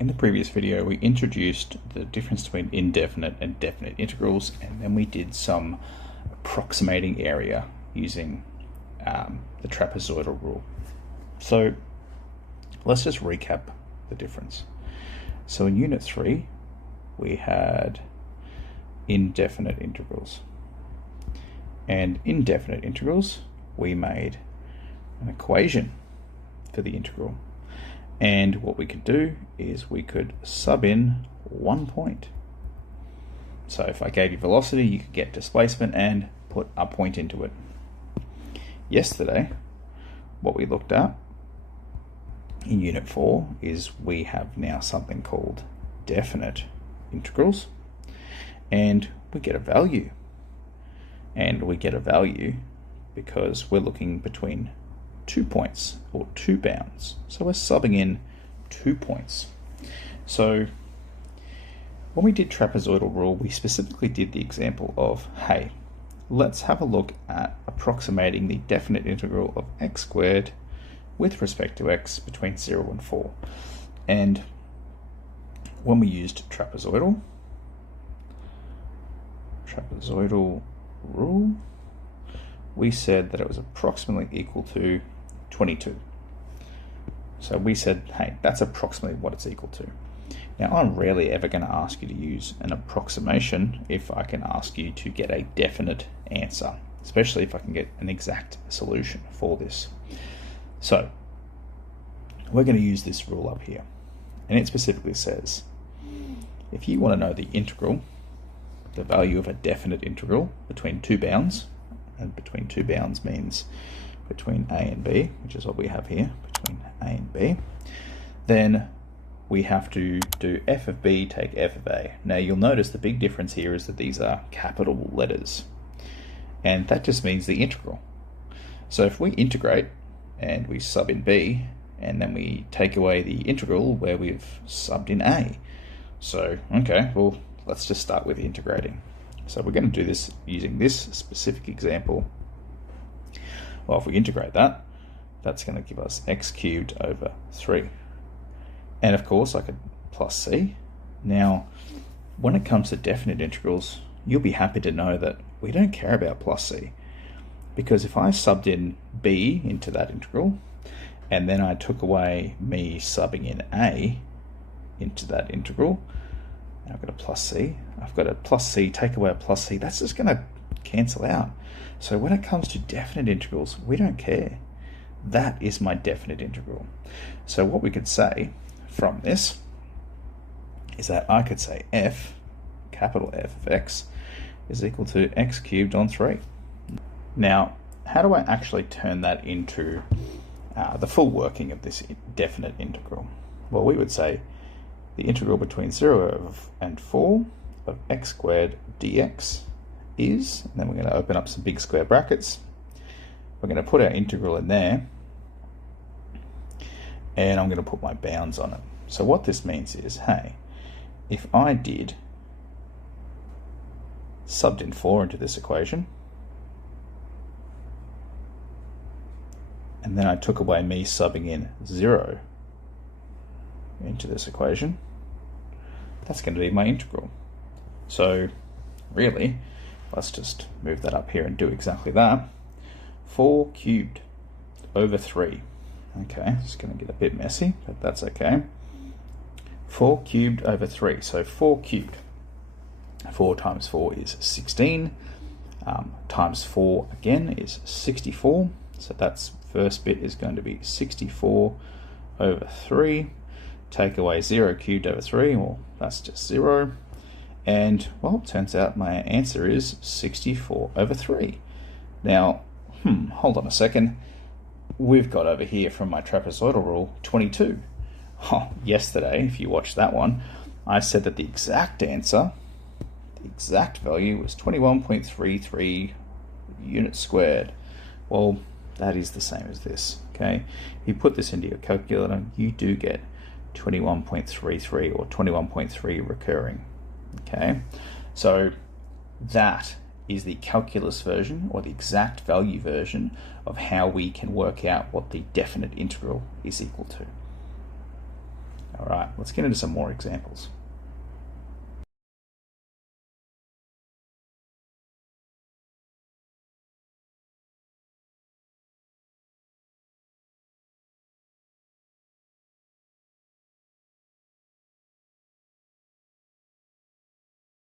In the previous video, we introduced the difference between indefinite and definite integrals, and then we did some approximating area using the trapezoidal rule. So let's just recap the difference. So in Unit 3, we had indefinite integrals. And indefinite integrals, we made an equation for the integral. And what we could do is we could sub in 1 point. So if I gave you velocity, you could get displacement and put a point into it. Yesterday, what we looked at in Unit 4 is we have now something called definite integrals, and we get a value. And we get a value because we're looking between 2 points or 2 bounds. So we're subbing in 2 points. So when we did trapezoidal rule, we specifically did the example of, hey, let's have a look at approximating the definite integral of x squared with respect to x between 0 and 4. And when we used trapezoidal rule, we said that it was approximately equal to 22. So we said, hey, that's approximately what it's equal to. Now, I'm rarely ever going to ask you to use an approximation if I can ask you to get a definite answer, especially if I can get an exact solution for this. So we're going to use this rule up here, and it specifically says if you want to know the integral, the value of a definite integral between 2 bounds, and between 2 bounds means between a and b, which is what we have here, between a and b, then we have to do f of b take f of a. Now you'll notice the big difference here is that these are capital letters, and that just means the integral. So if we integrate and we sub in b, and then we take away the integral where we've subbed in a. So, okay, well, let's just start with integrating. So we're going to do this using this specific example. Well, if we integrate that, that's going to give us x cubed over 3. And of course, I could plus c. Now, when it comes to definite integrals, you'll be happy to know that we don't care about plus c. Because if I subbed in b into that integral, and then I took away me subbing in a into that integral, I've got a plus c, I've got a plus c, take away a plus c, that's just going to cancel out. So when it comes to definite integrals, we don't care. That is my definite integral. So what we could say from this is that I could say f, capital F of x, is equal to x cubed on 3. Now, how do I actually turn that into the full working of this definite integral? Well, we would say the integral between 0 and 4 of x squared dx is, and then we're going to open up some big square brackets. We're going to put our integral in there, and I'm going to put my bounds on it. So what this means is, hey, if I did subbed in 4 into this equation, and then I took away me subbing in 0 into this equation, that's going to be my integral. So really, let's just move that up here and do exactly that. 4 cubed over 3. Okay, it's going to get a bit messy, but that's okay. 4 cubed over 3. So 4 cubed. 4 times 4 is 16. Times 4 again is 64. So that's first bit is going to be 64 over 3. Take away 0 cubed over 3, well, that's just 0. And, well, it turns out my answer is 64 over 3. Now, hold on a second. We've got over here from my trapezoidal rule 22. Oh, yesterday, if you watched that one, I said that the exact answer, the exact value was 21.33 units squared. Well, that is the same as this, okay? If you put this into your calculator, you do get 21.33 or 21.3 recurring, okay? So that is the calculus version, or the exact value version, of how we can work out what the definite integral is equal to. All right, let's get into some more examples.